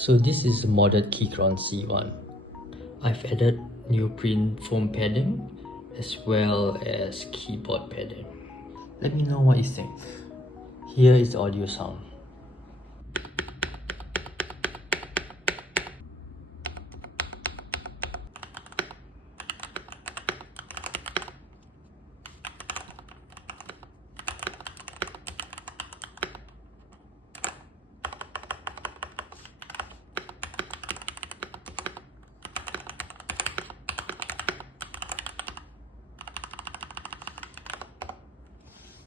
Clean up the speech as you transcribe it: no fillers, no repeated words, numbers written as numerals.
So this is a modded keychron C1. I've added neoprene foam padding as well as keyboard padding. Let me know what you think. Here is the audio sound.